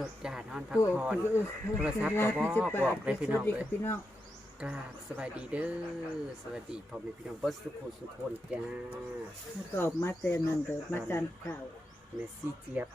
รถจานอนพักผ่อนโทรศัพท์ก็บอกเลยพี่น้องเลยกราบสวัสดีเด้อสวัสดีพ่อแม่พี่น้องเบิดสุขคนจ้าก็มาเจอนั่นเด้อมาจานข้าวเมซี่เจี๊ยบ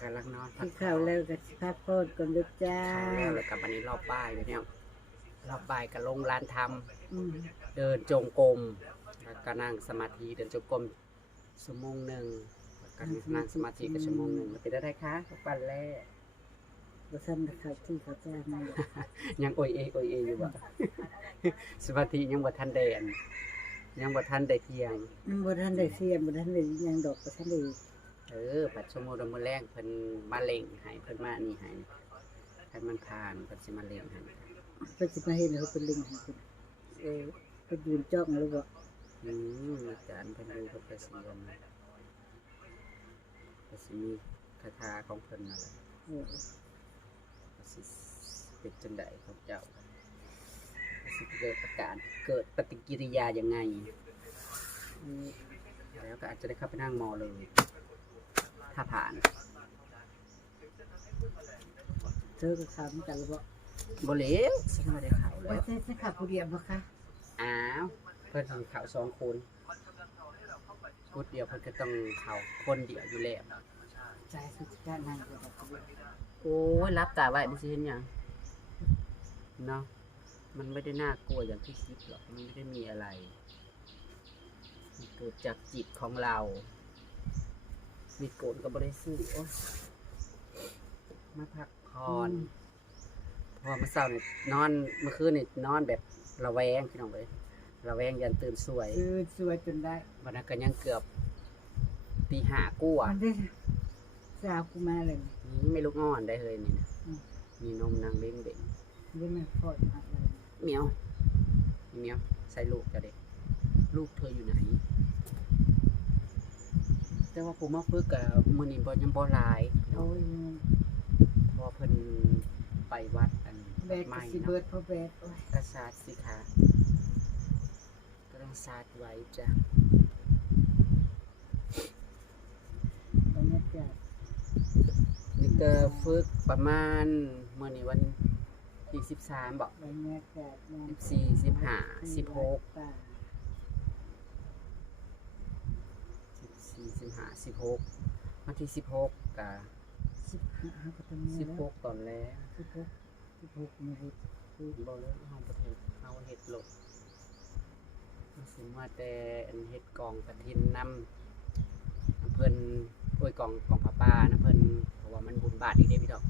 กำลังนอนพักข้าวแล้วก็สิพักผ่อนกันเด้อจ้าแล้วกับวันนี้รอบบ่ายเนี่ยรอบบ่ายก็ลงลานทำเดินจงกรมแล้วก็นั่งสมาธิเดินจงกรมชั่วโมงหนึ่งกันนั่งสมาธิก็ชั่วโมงหนึ่งเป็นได้คะวันแรกบ่ทันข้าวที่เขาจ้างมายังโอยเออยู่บ่สมาธิยังบ่ทันแดนยังบ่ทันได้เที่ยงบ่ทันได้เสียบ่ทันได้ยังดอกบ่ทันได้ปัดชั่วโมงมื้อแรงเพิ่นมาเล็งให้เพิ่นมานี่ให้มันผ่านเพิ่นสิมาเล็งให้เพิ่นสิมาเฮ็ดให้เพิ่นลิงให้เพิ่นเพิ่นยืนจ้องหรือบ่อาจารย์เพิ่นดูเพิ่นก็สิก็สิมีคาถาของเพิ่นนั่นแหละสิเป็นจังได๋ของเจ้าสิเกิดอาการเกิดปฏิกิริยายังไงแล้วก็อาจจะได้เข้าไปนั่งมอเลยถ้าผ่านเธอก็ถามกันแล้วบ่เหลวสิบ่ได้เข้าแล้วจะขับผู้เดียวบ่คะอ้าวเพิ่นสิเข้า2คนพูดเดียวเพิ่นก็ต้องเข้าคนเดียวอยู่แล้วใจสุดการนั่งก็บ่โอ้ยรับตาไว้มันสิเห็นหยังเนาะมันไม่ได้น่ากลัวอย่างที่คิดหรอกมันไม่ได้มีอะไรมันเกิดจากจิตของเรามีโกนก็บ่ได้ซื้อโอ๊ยมาพักผ่อนพอมาเช้านี่นอนเมื่อคืนนี่นอนแบบระแวงพี่น้องเอ้ยระแวงยันตื่นสวยจนได้วันนั้นก็ยังเกือบตีห้ากว่าสาวกูมาเลยนี่ไม่ลุกอ่อนได้เลยนี่นะมีนมนางเบ้งนี่มันพอดอะไรเมียวใส่ลูกจะเด็กลูกเธออยู่ไหนแต่ว่าผมมาฝึกกับมื้อนี้บ่ยังบ่หลายโอ้ยพอเพิ่นไปวัดอันใหม่เนาะเพิ่นกษัตริย์สิคะก็ต้องสาดไว้จ้ะบรรยากาศนี่ก็ฝึกประมาณมื้อนี้วันที่13บ่บรรยากาศ14 15 16 16วันที่16ก็16ตอนแรก16มื้อคือบ่เลยเฮาประเทศเฮาเฮ็ดโลดมันสิมาแต่อันเฮ็ดกองกฐินนำเพิ่นโอ้ยกองผ้าป่านำเพิ่นเพราะว่ามันบุญบาทอีกเด้พี่ดอก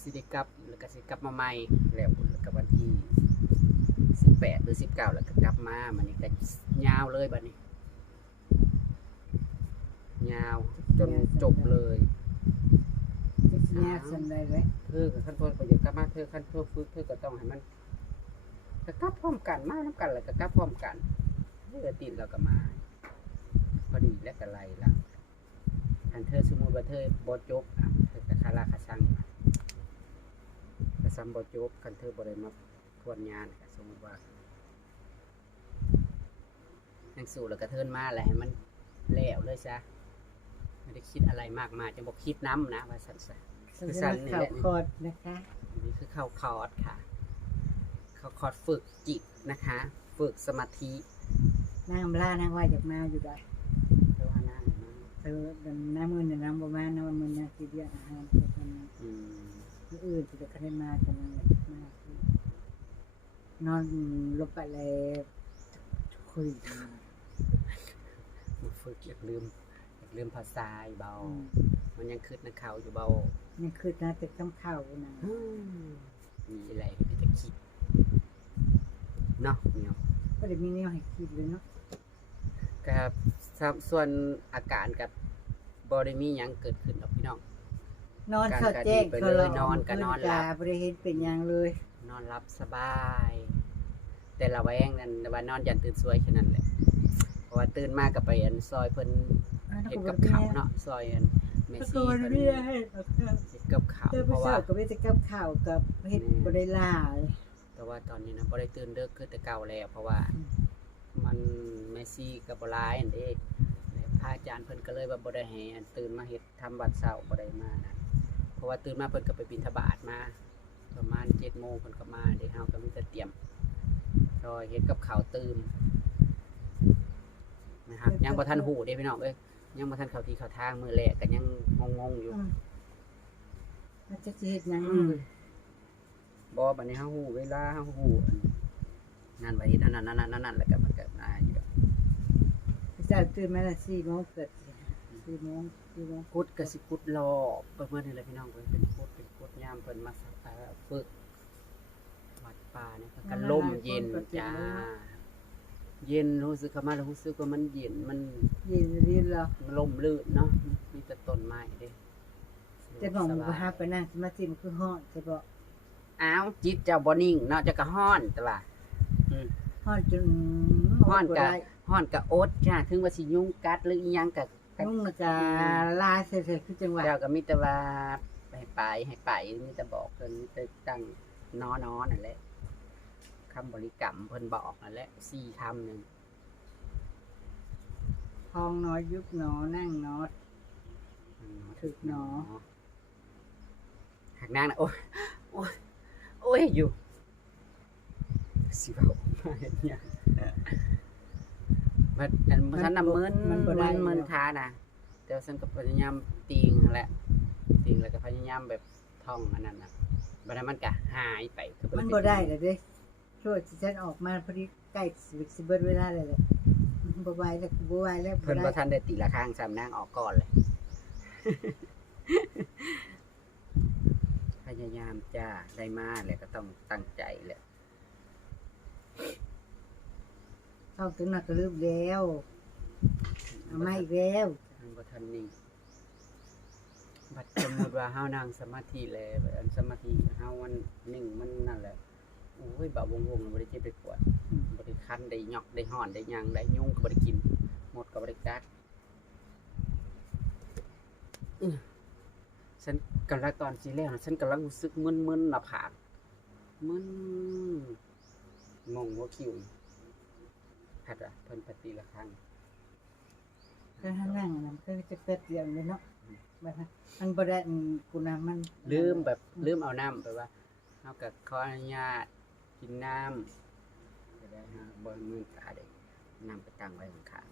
สิได้กลับแล้วก็สิกลับมาใหม่แล้วก็วันที่18หรือ19แล้วก็กลับมามันนี่ก็ยาวเลยบัดนี้ยาวจนจบเลยยากจังได๋เว้ยกับขั้นตอนก็อยากกลับมาขั้นตอนฝึกก็ต้องให้มันก็กลับพร้อมกันมานํกันแล้วก็กลับพร้อมกันติดแล้วก็มาพอดีแล้วก็ไล่ละคันสมมุติว่าบ่จบเธอก็คาราคาซังก็ซ้ำบ่จบคันบ่ได้มาทวนงานก็สมมุติว่ายังสู้แล้วก็เทินมาแหละให้มันแล้วเลยซะไม่ได้คิดอะไรมากมายจะบอกคิดน้ำนะว่าสั่นคือสั่นนี่แหละคอร์ดนะคะนี่คือเข้าคอร์ดค่ะเข้าคอร์ดฝึกจิตนะคะฝึกสมาธินางล่านางว่าจากมาอยู่ได้เธอว่านั่งน้ำมือเนี่ยน้ำประมาณน้ำมือเนี่ยที่เดียวอาหารกันอื่นที่จะขึ้นมากันนั่นแหละมากนอนลงไปเลยคุยฝึกอยากลืมภาษาเบามันยังคืดนักข่าวอยู่เบายังคืดนะแต่คำข่าวนะมีอะไรที่จะคิดเนาะเนี่ยก็เดี๋ยวมีแนวให้คิดเลยเนาะกับส่วนอาการกับบริมียังเกิดขึ้นหรอกพี่น้องนอนเข้าแจ้งก็เลยนอนหลับบริเห็นเป็นยังเลยนอนรับสบายแต่ละแวงนั่นว่านอนยันตื่นสวยแค่นั้นแหละเพราะว่าตื่นมากกับไปอันซอยเพิ่นเฮ็ดกับข้าวเนาะซอยอันเมซี่เพิ่นเฮ็ดกับข้าวเพราะว่าก็ไปจะกับข้าวกับเฮ็ดบ่ได้หลายแต่ว่าตอนนี้นะบ่ได้ตื่นเด้อคือแต่เก่าแล้วเพราะว่ามันเมซี่ก็บ่หลายอันเด้พระอาจารย์เพิ่นก็เลยว่าบ่ได้ให้ตื่นมาเฮ็ดทำวัดเช้าบ่ได้มานะ เพราะว่าตื่นมาเพิ่นก็ไปบิณฑบาตมาประมาณ7 โมงเพิ่นก็มาเดี๋ยวเฮาก็มีแต่เตรียมรอเฮ็ดกับข้าวตื่มนะครับยังบ่ทันฮู้เด้พี่น้องเอ้ยยังบ่ทันเข้าที่เข้าทางมื้อแรกก็ยังงงๆอยู่ มันจะเฮ็ดหยัง บ่บัดนี้เฮาฮู้เวลาเฮาฮู้นั่นไว้นั่นแล้วก็มันก็มาอยู่ดอก จะตื่นมาละ4 โมงเกิด4 โมงกุดก็สิกุดรอบประมาณนี้แหละพี่น้องเอ้ยเป็นกุดยามเพิ่นมาฝึกวัดป่าเนี่ยก็ลมเย็นจ้าเย็นรู้สึกเข้ามาแล้วรู้สึกว่ามันเย็นมัน เย็นดีแล้ว ลมลื่นเนาะมีแต่ต้นไม้เด้ จะบอกว่าหาไปนั่งสมาธิมันคือฮ้อนจะบอก อ้าวจิตเจ้าบ่นิ่งเนาะจะก็ฮ้อนแต่ว่าฮ้อนจน ฮ้อนกะอดจ้าถึงว่าสิยุงกัดหรืออีหยังกะ นุ่งกะลายเสร็จคือจังหวะ เจ้าก็มีแต่ว่าให้ไปมีแต่บอกเพิ่นมีแต่ตั้งน้อนั่นแหละคำบริกรรมเพิ่นบอกนั่นแหละ4 คำนึง พองน้อยยุบหนอนั่งนอถึกหนอ หักนางนะโอ้ยอยู่สิเว้ามาเฮ็ดหยังมันทันน่ะมึนขาน่ะแต่ว่าฉันก็พยายามติงนั่นแหละติงแล้วก็พยายามแบบท่องอันนั้นน่ะบัดนั้นมันก็หายไปคือ มันบ่ได้เด้ช่วยสิฉันออกมาพอดีใกล้สิเบิดเวลาเลยแหละบ่ไหวแล้วบ่ไหวแล้ว เพิ่นบ่ทันได้ตีละครั้งซ้ำนางออกก่อนเลย พยายามจ้าได้มาแล้วก็ต้องตั้งใจแหละ เข้าถึงนักก็ลืมแล้วเอามาอีกแล้ว มันบ่ทันนิ่งบัดสมมุติว่าเฮานั่งสมาธิแล้วอันสมาธิเฮามันนิ่งมันนั่นแหละโอ้ยบ่าวงบ่ได้เจ็บได้ปวดบ่ได้คันได้หยอกได้ฮ้อนได้หยังได้ยุงก็บ่ได้กินหมดก็บ่ได้กัดฉันกำลังตอนสิแล้วฉันกำลังรู้สึกมึนๆหน้าผากมึนงงหัวคิวหัดอ่ะเพิ่นปฏิละครั้ง ก็นั่งนั่นก็จะเกิดเรื่องเลยเนาะมันบ่ได้กูน่ะมัน ลืมเอาน้ำไปว่าเฮาก็ขออนุญาตกินน้ำจะได้ฮะบ่มือตาได้น้ำไปตั้งไว้ข้าง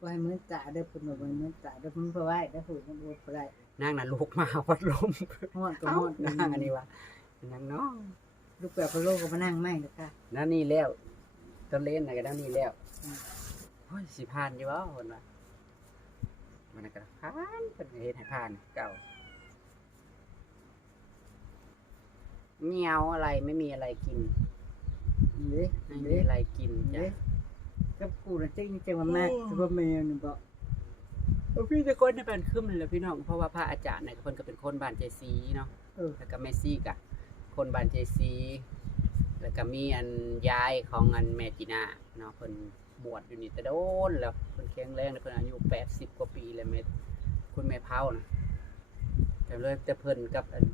ไว้มื้อตาเด้อเพิ่นบ่ไว้มื้อตาเด้อเพิ่นบ่ไหวเด้อผู้มันบ่ได้ ๆนางน่ะลุกมาพัดลม ฮ้อนก็ เอ้า ฮ้อน นางอันนี้ว่านังเนาะ ลูกแปะพะโลก็มานั่งไม่นะคะ นั่นนี่แล้วต้นเล่นน่ะก็นั่นนี่แล้วโอ้ยสิผ่านอยู่บ่เพิ่นว่ามันก็ผ่านเพิ่นเฮ็ดให้ผ่านเก่าเหนียวอะไรไม่มีอะไรกิน เด้ ไม่มีอะไรกินจ้ะ กับกูน่ะจังว่ามากแต่ว่าแมวนี่บ่ พี่จะคนที่เป็นขึ้นเลยพี่น้องเพราะว่าพระอาจารย์เนี่ยเพิ่นก็เป็นคนบ้านเจซีเนาะแล้วก็แม่ซี่กะคนบ้านเจซีแล้วก็มีอันยายของอันแม่จีน่าเนาะเพิ่นบวชอยู่นี่แต่โดนแล้วเพิ่นแข็งแรงเพิ่นอายุ80 กว่าปีแล้วแม่คุณแม่เฒ่านะแต่เลยแต่เพิ่นกับอัน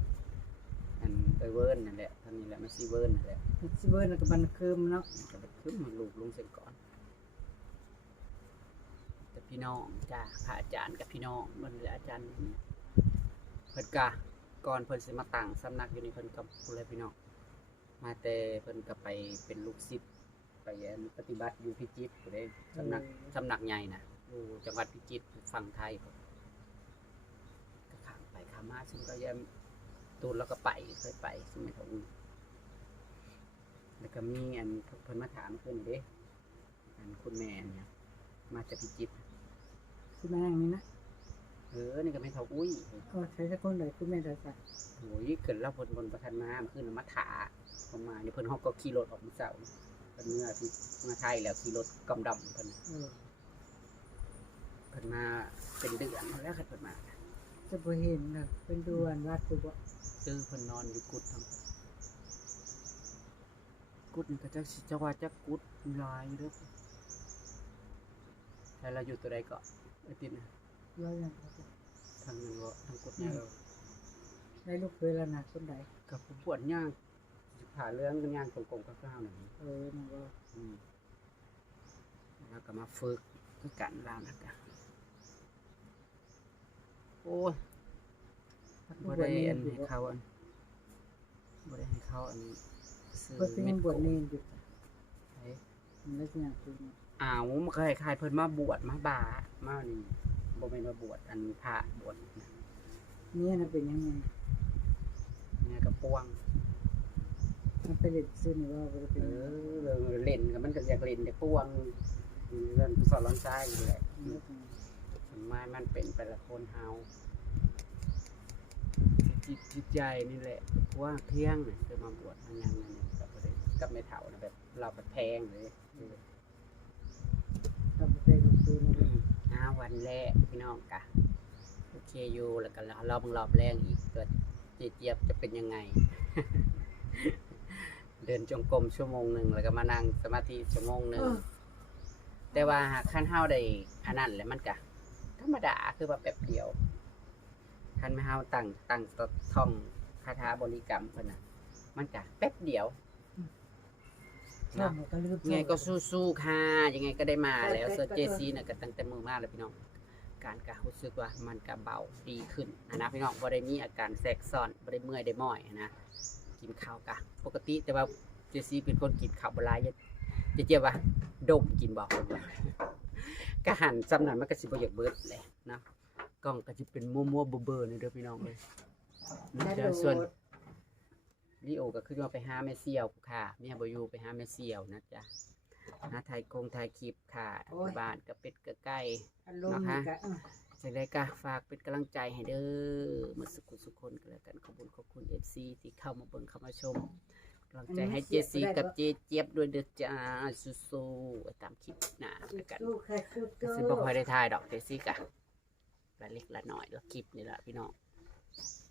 เวิร์นนั่นแหละท่านนี้แหละแม่ซี่เวิร์นนั่นแหละ สิเบิ่นก็บันเคิมเนาะ ก็ไปขึ้นมาลูกลงเส้นก่อนแต่พี่น้องจ้าพระอาจารย์กับพี่น้องมันเหลืออาจารย์เพิ่นกะก่อนเพิ่นสิมาตั้งสำนักอยู่นี่เพิ่นกับผู้เลยพี่น้องมาแต่เพิ่นก็ไปเป็นลูกศิษย์ไปปฏิบัติอยู่พิจิตรผู้ใดสำนักใหญ่น่ะอยู่จังหวัดพิจิตรฝั่งไทยก็ข้ามไปข้ามมาซึ่งก็ยังตูนแล้วก็ไปเคยไปซึ่งไม่ถูกแล้วก็มีอันเพิ่นมาถามเพิ่นเด้อันคุณแม่เนี่ยมาจากพิจิตร สิมานั่งนี่นะ นี่ก็ไม่เท่าอุ้ย ก็ใช้สักคนเลยคุณแม่ได้ซะ โอ้ยเกิดแล้วบนประทันมาขึ้นมาถาประมาณนี้เพิ่นเฮาก็ขี่รถออกมื้อเช้าเพิ่นเมื่อที่มาไทยแล้วขี่รถกำดำเพิ่นมาเป็นเดือนแล้วเพิ่นมา จะบ่เห็นน่ะเป็นดวนวัดกูบ่ ซื้อเพิ่นนอนอยู่กุดทั้งกุดนี่ก็จักสิจะว่าจักกุดหลายเด้อแต่เราอยู่ตัวใดก็ไอ้ติดนะ ร้อยอย่าง ทางนั้นบ่ทางกุดเนี่ย ได้ลูกเคยแล้วนะคนใด กับผู้ปวดย่างผ่าเรื่องย่างกงๆก้าวๆนั่น นั่นบ่ แล้วก็มาฝึกคือกันลาวนะกะโอ้ย บ่ได้อันให้เขาอันบ่ได้ให้เขาอันซื้อ เพิ่นเป็น เม็ด บวชเนรอยู่ เฮ้ย มันแล้วสิหยังคือ อ้าวมันเคยคล้ายๆเพิ่นมาบวชมาบามานี่บ่แม่นว่าบวชอันพระบวชนะ เนี่ยน่ะเป็นยังไง เนี่ยก็ป่วง มันไปเล่นซื่อนี่ว่าบ่ได้เป็น เล่นก็มันก็อยากเล่นแต่ป่วงเรื่องสอนร้อนใจอยู่แหละสมัยมันเป็นไปละคนเฮาจิตใจนี่แหละว่าเที่ยงเนี่ยจะมาบวชมันยังนั่นเนี่ยกับบ่ได้กับไม่เฒ่านะแบบเราแบบแพงเลย ถ้าบ่ไปก็คือนี่ วันแรกพี่น้องกะโอเคอยู่แล้วก็รอบแรกอีกตัวเจี๊ยบจะเป็นยังไง เดินจงกรมชั่วโมงหนึ่งแล้วก็มานั่งสมาธิชั่วโมงหนึ่งแต่ว่าหากขั้นเฮาได้อันนั้นแหละมันกะธรรมดาคือว่าแป๊บเดียวขั้นไม่เฮาตั้งท่องคาถาบริกรรมเพิ่นน่ะมันกะแป๊บเดียว ชอบมันก็ลืม ยังไงก็สู้ๆค่ะยังไงก็ได้มาแล้วเซอร์เจซีน่ะก็ตั้งแต่มือมากเลยพี่น้องการกะรู้สึกว่ามันกะเบาดีขึ้นนะพี่น้องบ่ได้มีอาการแทรกซ้อนบ่ได้เมื่อยได้ม้อยนะกินข้าวกะปกติแต่ว่าเจซีเป็นคนกินข้าวบ่หลายจะเจียบว่าดมกินบ่กะหันจำนั้นมันก็สิบ่อยากเบิดแหละเนาะกล้องก็สิเป็นมัวๆเบอร์ๆนี่เด้อพี่น้องเลยนะส่วนลิโอก็คือว่าไปหาแม่เสี่ยวค่ะเมียบ่อยู่ไปหาแม่เสี่ยวนะจ๊ะหาถ่ายคลิปค่ะที่บ้านกับเป็ดกับไก่ อารมณ์นี่ก็ จังได๋ก็ฝากเป็นกำลังใจให้เด้อมาสุขคนก็แล้วกันขอบคุณ FC ที่เข้ามาเบิ่งเข้ามาชมกำลังใจให้เจซีกับเจเจี๊ยบด้วยเด้อจ้าสู้ๆตามคลิปหน้าแล้วกัน สู้ค่ะสู้ สิบ่ค่อยได้ถ่ายดอกเจซีกะละเล็กละน้อยละคลิปนี่ล่ะพี่น้อง ๆ